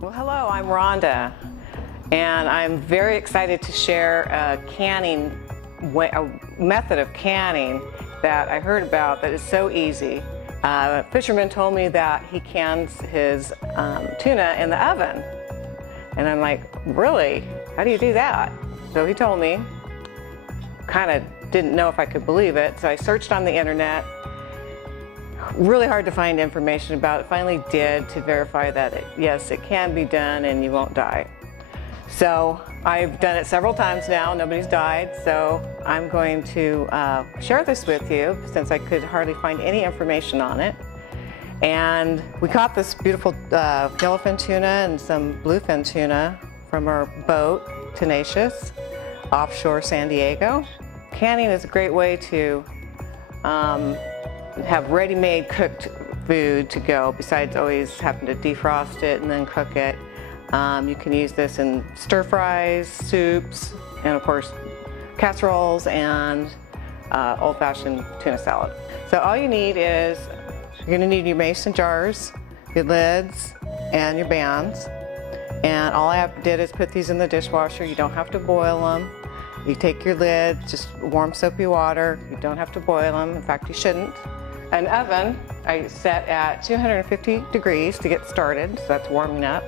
Well, hello, I'm Rhonda, and I'm very excited to share a method of canning that I heard about that is so easy. A fisherman told me that he cans his tuna in the oven, and I'm like, really? How do you do that? So he told me. Kind of didn't know if I could believe it, so I searched on the internet. Really hard to find information about it. Finally did, to verify that yes, it can be done and you won't die. So I've done it several times now. Nobody's died, so I'm going to share this with you since I could hardly find any information on it. And we caught this beautiful yellowfin tuna and some bluefin tuna from our boat, Tenacious, offshore San Diego. Canning is a great way to have ready-made cooked food to go, besides always having to defrost it and then cook it. You can use this in stir fries, soups, and of course casseroles and old-fashioned tuna salad. So all you need is, you're going to need your mason jars, your lids, and your bands. And all I did is put these in the dishwasher. You don't have to boil them. You take your lid, just warm soapy water. You don't have to boil them. In fact, you shouldn't. An oven I set at 250 degrees to get started, so that's warming up.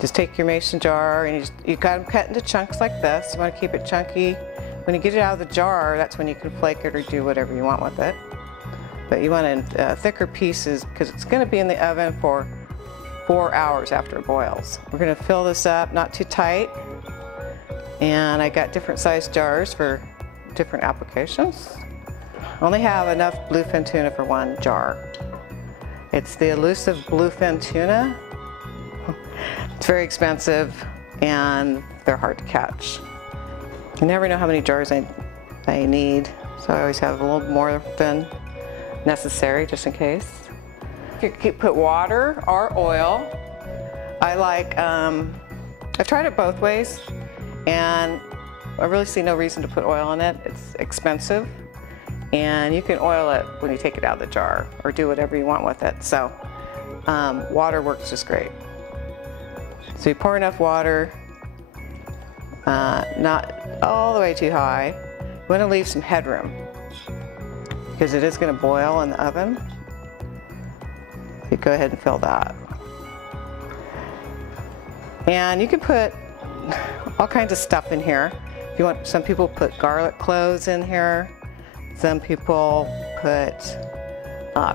Just take your mason jar and you got them cut into chunks like this. You want to keep it chunky. When you get it out of the jar, that's when you can flake it or do whatever you want with it. But you want it thicker pieces because it's going to be in the oven for 4 hours after it boils. We're going to fill this up, not too tight. And I got different sized jars for different applications. I only have enough bluefin tuna for one jar. It's the elusive bluefin tuna. It's very expensive and they're hard to catch. You never know how many jars I need, so I always have a little more than necessary just in case. You could put water or oil. I like, I've tried it both ways and I really see no reason to put oil in it. It's expensive. And you can oil it when you take it out of the jar or do whatever you want with it. So water works just great. So you pour enough water, not all the way too high. You want to leave some headroom because it is going to boil in the oven. So you go ahead and fill that. And you can put all kinds of stuff in here. If you want, some people put garlic cloves in here. Some people put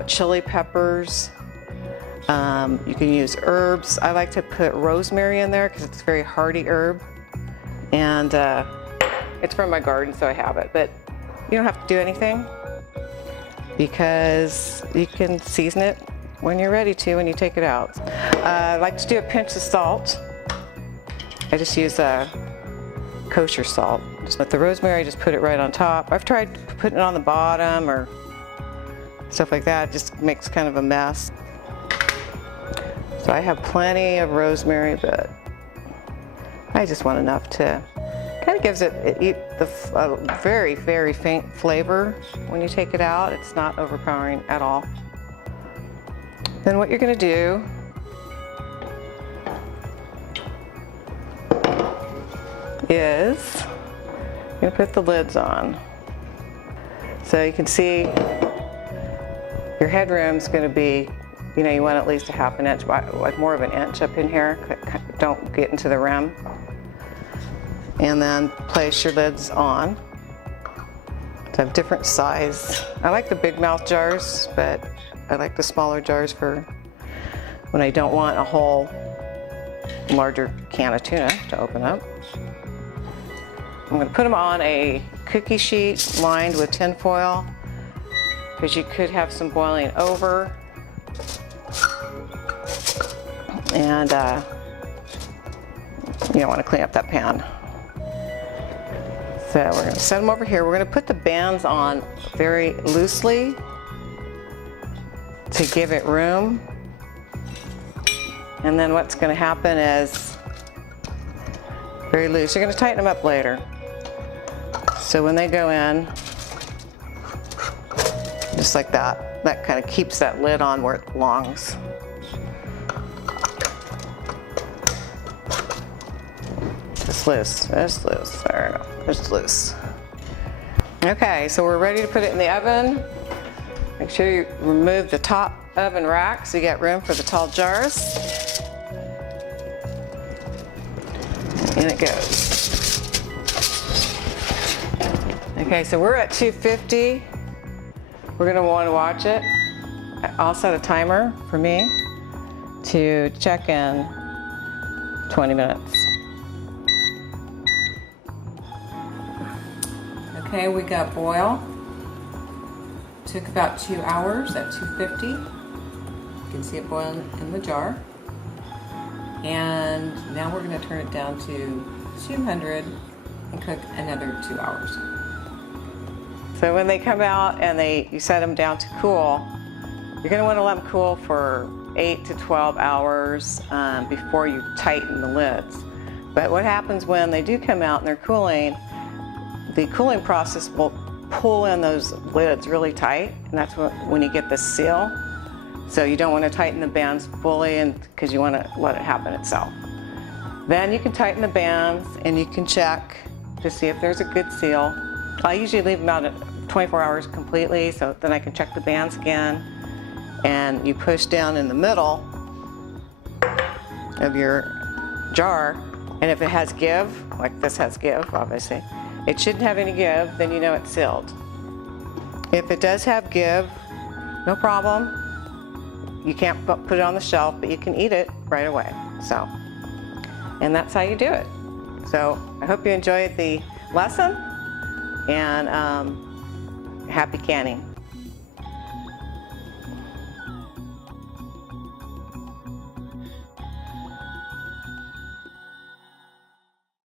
chili peppers. You can use herbs. I like to put rosemary in there because it's a very hardy herb. And it's from my garden, so I have it. But you don't have to do anything because you can season it when you're ready to, when you take it out. I like to do a pinch of salt. I just use kosher salt. Just with the rosemary, just put it right on top. I've tried putting it on the bottom or stuff like that. It just makes kind of a mess. So I have plenty of rosemary, but I just want enough to kind of gives it a very, very faint flavor when you take it out. It's not overpowering at all. Then what you're going to do is you're going to put the lids on. So you can see your headroom's going to be, you know, you want at least a half an inch, like more of an inch up in here. Don't get into the rim. And then place your lids on. So I have different size. I like the big mouth jars, but I like the smaller jars for when I don't want a whole larger can of tuna to open up. I'm going to put them on a cookie sheet lined with tin foil because you could have some boiling over. And you don't want to clean up that pan. So we're going to set them over here. We're going to put the bands on very loosely to give it room. And then what's going to happen is very loose. You're going to tighten them up later. So when they go in, Just like that. That kind of keeps that lid on where it belongs. Just loose, just loose. There we go, just loose. Okay, so we're ready to put it in the oven. Make sure you remove the top oven rack so you get room for the tall jars. In it goes. Okay, so we're at 250. We're gonna wanna watch it. I'll set a timer for me to check in 20 minutes. Okay, we got boil. Took about 2 hours at 250. You can see it boiling in the jar. And now we're gonna turn it down to 200 and cook another 2 hours. So when they come out and you set them down to cool, you're gonna wanna let them cool for 8 to 12 hours before you tighten the lids. But what happens when they do come out and they're cooling, the cooling process will pull in those lids really tight, and that's when you get the seal. So you don't want to tighten the bands fully because you want to let it happen itself. Then you can tighten the bands and you can check to see if there's a good seal. I usually leave them out at 24 hours completely, so then I can check the bands again. And you push down in the middle of your jar, and if it has give, like this has give, obviously, it shouldn't have any give, then you know it's sealed. If it does have give, no problem. You can't put it on the shelf, but you can eat it right away. So, and that's how you do it. So I hope you enjoyed the lesson, and happy canning.